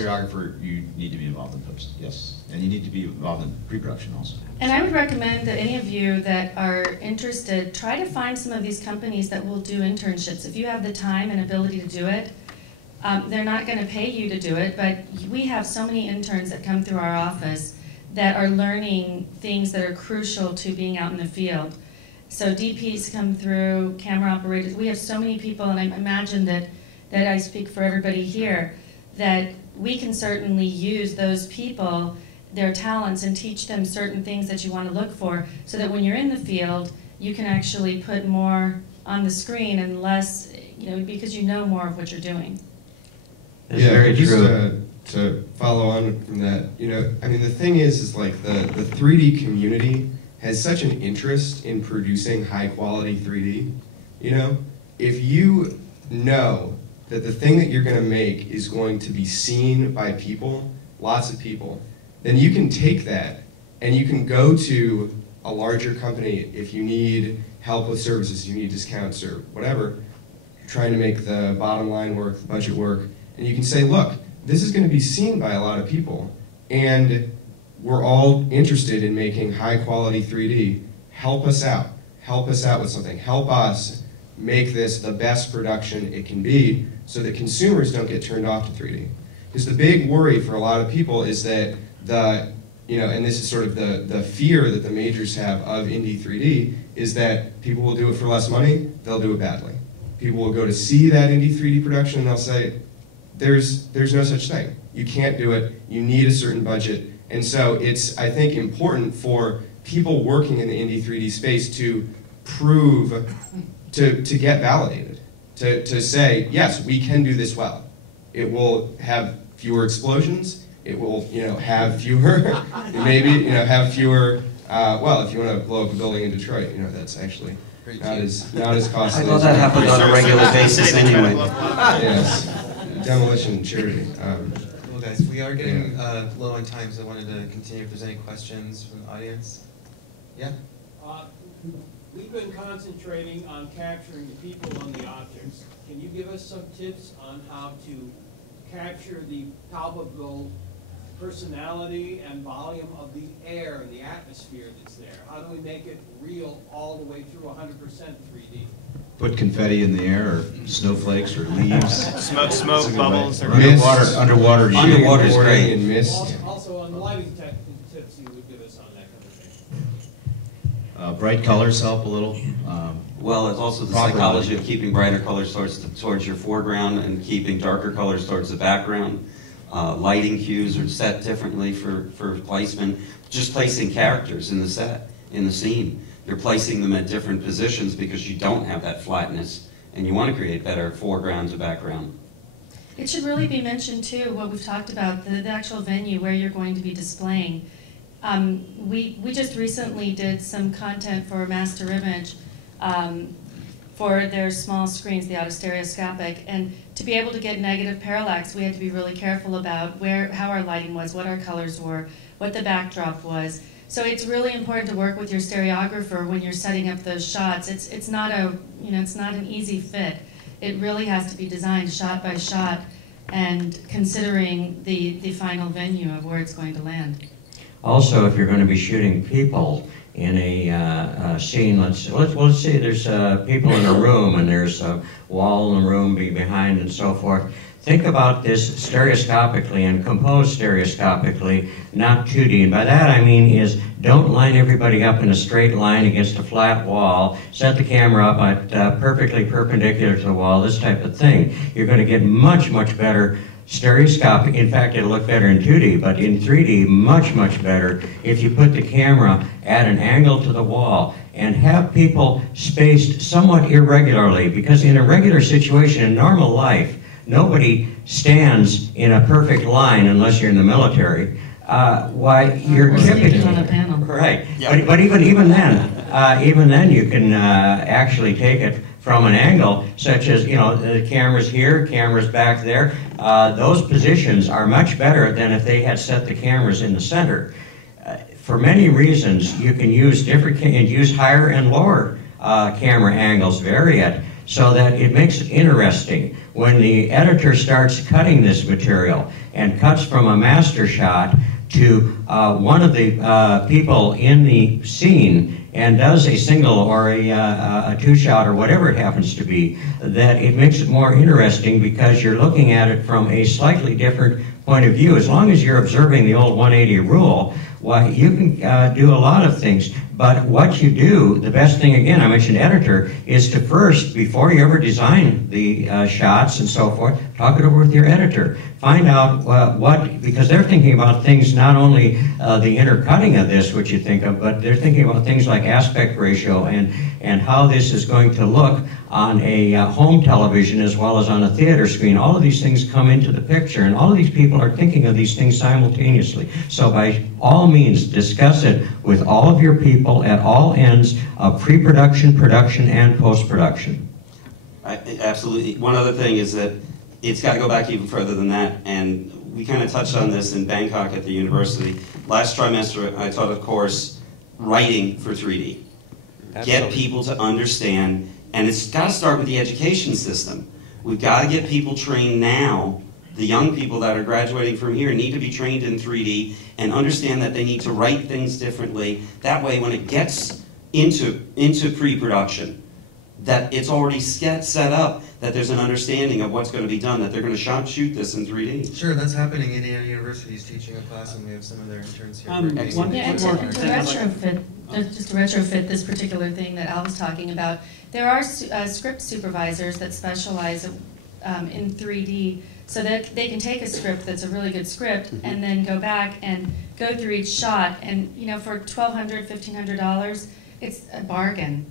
stereographer, you need to be involved in post, yes. And you need to be involved in pre-production also. And I would recommend that any of you that are interested, try to find some of these companies that will do internships. If you have the time and ability to do it, they're not going to pay you to do it, but we have so many interns that come through our office that are learning things that are crucial to being out in the field. So DPs come through, camera operators. We have so many people, and I imagine that I speak for everybody here, that we can certainly use those people, their talents, and teach them certain things that you want to look for, so that when you're in the field, you can actually put more on the screen and less, because you know more of what you're doing. That's very true. To follow on from that, I mean, the thing is like the 3D community has such an interest in producing high quality 3D. If you know that the thing that you're going to make is going to be seen by people, lots of people, then you can take that and you can go to a larger company if you need help with services, you need discounts or whatever, you're trying to make the bottom line work, the budget work, and you can say, look, this is going to be seen by a lot of people, and we're all interested in making high quality 3D. Help us out. Help us out with something. Help us make this the best production it can be so that consumers don't get turned off to 3D. Because the big worry for a lot of people is that and this is sort of the fear that the majors have of indie 3D, is that people will do it for less money, they'll do it badly. People will go to see that indie 3D production and they'll say, there's no such thing. You can't do it, you need a certain budget. And so it's, I think, important for people working in the indie 3D space to prove, to get validated, to say, yes, we can do this well. It will have fewer explosions, it will have fewer, maybe have fewer, well, if you want to blow up a building in Detroit, that's actually not as costly. I thought that happened on a regular basis anyway. Yes. Demolition charity. Well, guys, we are getting low on time, so I wanted to continue if there's any questions from the audience. Yeah? We've been concentrating on capturing the people and the objects. Can you give us some tips on how to capture the palpable personality and volume of the air and the atmosphere that's there? How do we make it real all the way through 100% 3D? Put confetti in the air, or snowflakes, or leaves. Smoke bubbles. Or Underwater is great. And mist. Also on the lighting tips you would give us on that kind of thing. Bright colors help a little. Well, it's also the psychology of keeping brighter colors towards your foreground and keeping darker colors towards the background. Lighting cues are set differently for placement. Just placing characters in the set, in the scene. You're placing them at different positions because you don't have that flatness, and you want to create better foreground to background. It should really be mentioned too, what we've talked about, the actual venue where you're going to be displaying. We just recently did some content for Master Image for their small screens, the autostereoscopic, and to be able to get negative parallax, we had to be really careful about how our lighting was, what our colors were, what the backdrop was. So it's really important to work with your stereographer when you're setting up those shots. It's not an easy fit. It really has to be designed shot by shot and considering the final venue of where it's going to land. Also, if you're going to be shooting people in a scene, let's say there's people in a room and there's a wall in the room behind and so forth. Think about this stereoscopically and compose stereoscopically, not 2D. And by that I mean is don't line everybody up in a straight line against a flat wall, set the camera up at perfectly perpendicular to the wall, this type of thing. You're going to get much, much better stereoscopic. In fact, it'll look better in 2D, but in 3D, much, much better if you put the camera at an angle to the wall and have people spaced somewhat irregularly, because in a regular situation, in normal life, nobody stands in a perfect line unless you're in the military. Why you're typically on a panel. Right, yeah. But even then you can actually take it from an angle such as the camera's here, camera's back there. Those positions are much better than if they had set the cameras in the center. For many reasons, you can use higher and lower camera angles, vary it. so that it makes it interesting. When the editor starts cutting this material and cuts from a master shot to one of the people in the scene and does a single or a two-shot or whatever it happens to be, that it makes it more interesting because you're looking at it from a slightly different point of view. As long as you're observing the old 180 rule, well, you can do a lot of things. But what you do, the best thing, again, I mentioned editor, is to first, before you ever design the shots and so forth, talk it over with your editor. Find out because they're thinking about things, not only the intercutting of this, which you think of, but they're thinking about things like aspect ratio and how this is going to look on a home television as well as on a theater screen. All of these things come into the picture, and all of these people are thinking of these things simultaneously. So by all means, discuss it with all of your people at all ends of pre-production, production, and post-production. Absolutely. One other thing is that it's got to go back even further than that, and we kind of touched on this in Bangkok at the university. Last trimester, I taught a course, writing for 3D. Get people to understand, and it's got to start with the education system. We've got to get people trained now. The young people that are graduating from here need to be trained in 3D and understand that they need to write things differently. That way, when it gets into pre-production, that it's already set up, that there's an understanding of what's going to be done, that they're going to shoot this in 3D. Sure, that's happening. Indiana University is teaching a class, and we have some of their interns here. Yeah, and to retrofit this particular thing that Al was talking about, there are script supervisors that specialize in 3D, so that they can take a script that's a really good script and then go back and go through each shot. And you know, for $1,200, $1,500, it's a bargain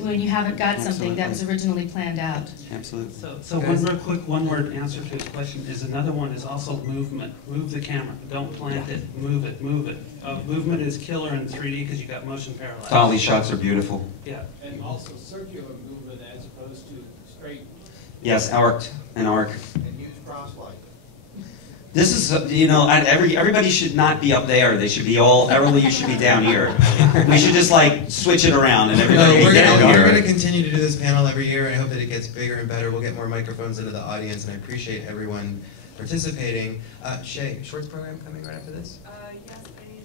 when you haven't got something that was originally planned out. Absolutely. So one real quick one-word answer to his question is another one is also movement. Move the camera. Don't plant it. Move it. Move it. Movement is killer in 3D because you got motion parallax. Dolly shots are beautiful. Yeah. And also circular movement as opposed to straight. Yes, arced, an arc. And use crosslight. This is, you know, everybody should not be up there. They should be all, everybody you should be down here. We should just like switch it around and everybody be down here. We're going to continue to do this panel every year, and I hope that it gets bigger and better. We'll get more microphones into the audience, and I appreciate everyone participating. Shay, shorts program coming right after this? Yes, I need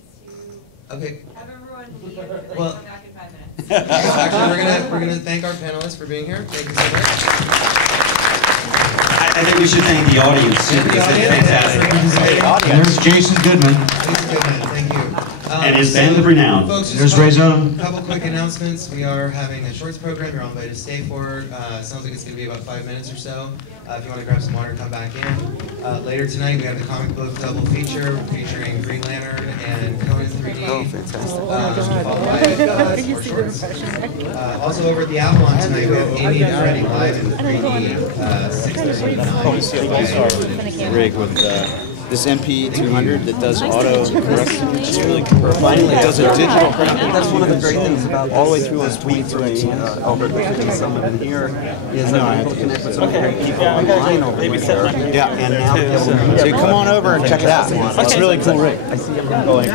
Okay. to have everyone leave and then Well, come back in 5 minutes. Actually, we're gonna thank our panelists for being here. Thank you so much. I think we should thank the audience too, because they're fantastic. There's Jason Goodman. Jason Goodman, thank you. And his band of renown. Folks, There's just a Ray couple quick announcements. We are having a shorts program. You're all invited to stay for. Sounds like it's going to be about 5 minutes or so. If you want to grab some water, come back in. Later tonight, we have the comic book double feature featuring Green Lantern and Conan 3D. Oh, fantastic. Also over at the Avalon tonight, we have Amy and Freddie live in 3D. 6:39. Rig with this MP200 that does auto correction. It's really cool. Finally, it does a digital correction. That's one of the great things about all the way through this week to Albert Summit in here is no, I that have people to. connect with some great people online over there. Yeah, And now be able to meet so come on over and check it out. It's a really cool rig. I see everyone going.